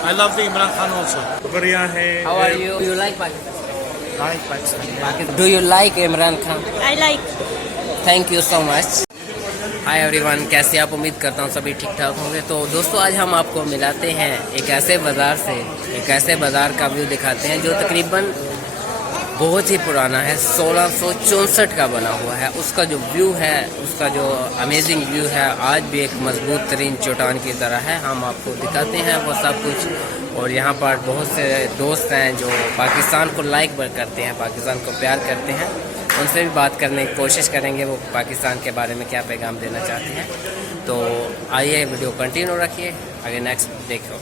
I love the Imran Khan also. बढ़िया है. How are you? Do you like Pakistan? Like Pakistan. Do you like Imran Khan? I like. Thank you so much. Hi everyone, कैसे आप? उम्मीद करता हूँ सभी ठीक ठाक होंगे. तो दोस्तों, आज हम आपको मिलाते हैं एक ऐसे बाज़ार से, एक ऐसे बाज़ार का व्यू दिखाते हैं जो तकरीबन बहुत ही पुराना है, 1664 का बना हुआ है. उसका जो व्यू है, उसका जो अमेजिंग व्यू है, आज भी एक मजबूत तरीन चट्टान की तरह है. हम आपको दिखाते हैं वो सब कुछ. और यहाँ पर बहुत से दोस्त हैं जो पाकिस्तान को लाइक करते हैं, पाकिस्तान को प्यार करते हैं. उनसे भी बात करने की कोशिश करेंगे वो पाकिस्तान के बारे में क्या पैगाम देना चाहते हैं. तो आइए वीडियो कंटिन्यू रखिए, आगे नेक्स्ट देखो.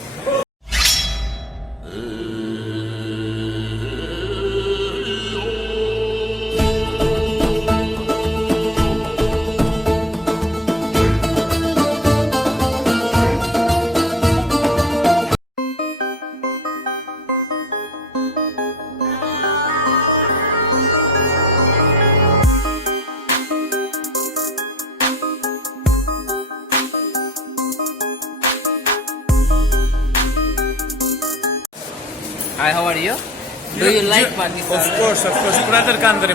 Hi, how are you? Do you like Pakistan? Of course. Brother country.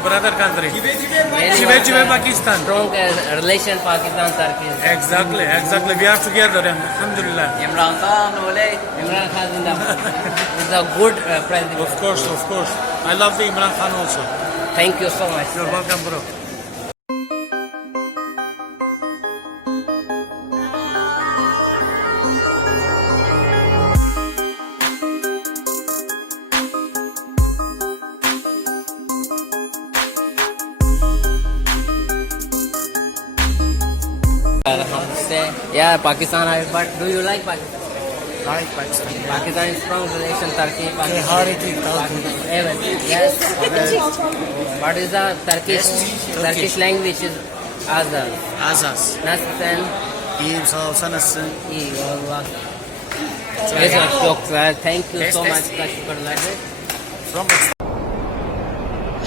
Jive Pakistan. Strong relation Pakistan Turkey. Exactly. We are together. Alhamdulillah. Imran Khan is a good president. Of course. I love the Imran Khan also. Thank you so much. You're welcome, bro. Yeah, Pakistan. But do you like Pakistan? Like Pakistan. Pakistan is strong relation Turkey. Turkey. Yes. What is the Turkish language is Azaz. Azaz. Nasıl? İyiyim, sağ ol. Sen nasılsın? İyi valla. Çok güzel. Thank you so much. Teşekkürler. From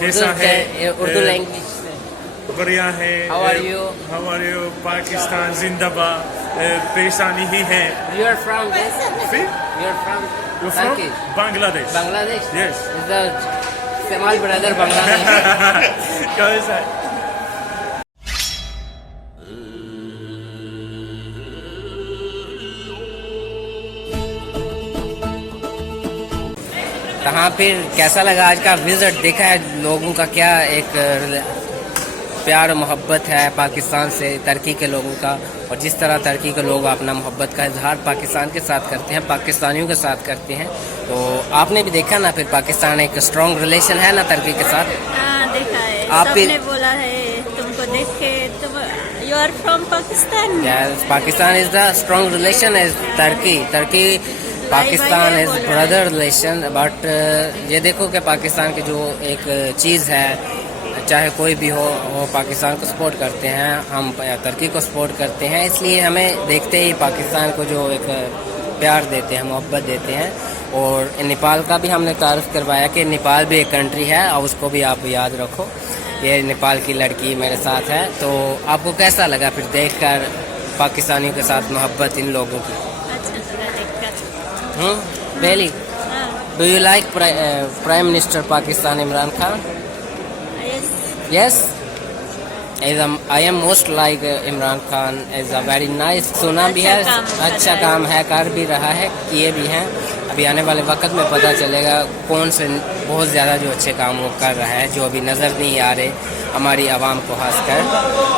कैसा है? Urdu language. बढ़िया है. How are you? Pakistan जिंदाबाद. परेशानी ही है. You are from this? फिर? You are from You're from Turkey? Bangladesh. Bangladesh? Yes. Is the Semal brother Bangladesh? कैसा है? कहाँ फिर कैसा लगा आज का विजिट? देखा है लोगों का क्या एक प्यार मोहब्बत है पाकिस्तान से, तुर्की के लोगों का. और जिस तरह तुर्की के लोग अपना मोहब्बत का इजहार पाकिस्तान के साथ करते हैं, पाकिस्तानियों के साथ करते हैं. तो आपने भी देखा ना, फिर पाकिस्तान एक स्ट्रॉन्ग रिलेशन है ना तुर्की के साथ. हाँ, देखा है. आप भी- सबने बोला है तुमको देख के. तुम you are from Pakistan. Pakistan is the strong relation is Turkey Pakistan is brother relation. But ये देखो कि पाकिस्तान की जो एक चीज़ है, चाहे कोई भी हो, वो पाकिस्तान को सपोर्ट करते हैं, हम तुर्की को सपोर्ट करते हैं. इसलिए हमें देखते ही पाकिस्तान को जो एक प्यार देते हैं, मोहब्बत देते हैं. और नेपाल का भी हमने तारीफ़ करवाया कि नेपाल भी एक कंट्री है और उसको भी आप याद रखो. ये नेपाल की लड़की मेरे साथ है. तो आपको कैसा लगा फिर देखकर पाकिस्तानियों के साथ मोहब्बत इन लोगों की? अच्छा लगा देखकर. Really? हाँ. Do you like Prime Minister Pakistan Imran Khan? Yes. Yes. I am most like Imran Khan is a very nice. सुना भी है, अच्छा काम है, कर भी रहा है, किए भी हैं. अभी आने वाले वक्त में पता चलेगा कौन से बहुत ज़्यादा जो अच्छे काम वो कर रहा है, जो अभी नज़र नहीं आ रहे हमारी आवाम को खासकर.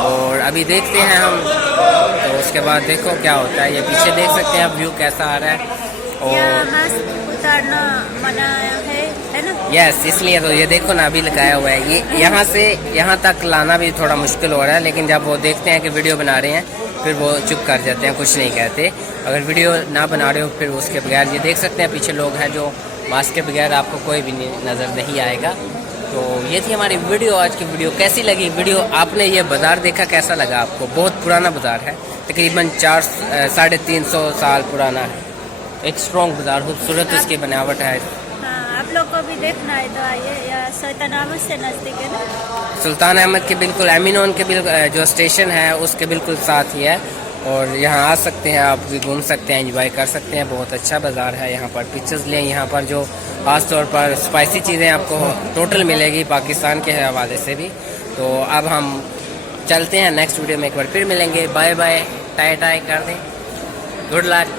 और अभी देखते हैं हम, तो उसके बाद देखो क्या होता है. ये पीछे देख सकते हैं आप व्यू कैसा आ रहा है. यहाँ और मास्क उतारना मना है ना. यस, इसलिए तो ये देखो ना अभी लगाया हुआ है. ये यहाँ से यहाँ तक लाना भी थोड़ा मुश्किल हो रहा है, लेकिन जब वो देखते हैं कि वीडियो बना रहे हैं, फिर वो चुप कर जाते हैं, कुछ नहीं कहते. अगर वीडियो ना बना रहे हो फिर उसके बगैर ये देख सकते हैं पीछे लोग हैं जो मास्क के बगैर आपको कोई भी नज़र नहीं आएगा. तो ये थी हमारी वीडियो. आज की वीडियो कैसी लगी? वीडियो आपने ये बाज़ार देखा, कैसा लगा आपको? बहुत पुराना बाज़ार है, तकरीबन 350 साल पुराना है. एक स्ट्रॉन्ग बाज़ार, खूबसूरत उसकी बनावट है. हाँ, आप आप लोग को भी देखना है तो आइए, या सुल्तान अहमद से नज़दीक है ना। सुल्तान अहमद के बिल्कुल एमिनोन के बिल्कुल जो स्टेशन है उसके बिल्कुल साथ ही है, और यहाँ आ सकते हैं, आप भी घूम सकते हैं, एंजॉय कर सकते हैं। बहुत अच्छा बाज़ार है, यहाँ पर पिक्चर्स लें। यहाँ पर जो खास तौर पर स्पाइसी चीज़ें आपको टोटल मिलेगी पाकिस्तान के हवाले से भी। तो अब हम चलते हैं, नेक्स्ट वीडियो में एक बार फिर मिलेंगे। बाय बाय, टाई टाई कर दें, गुड लक।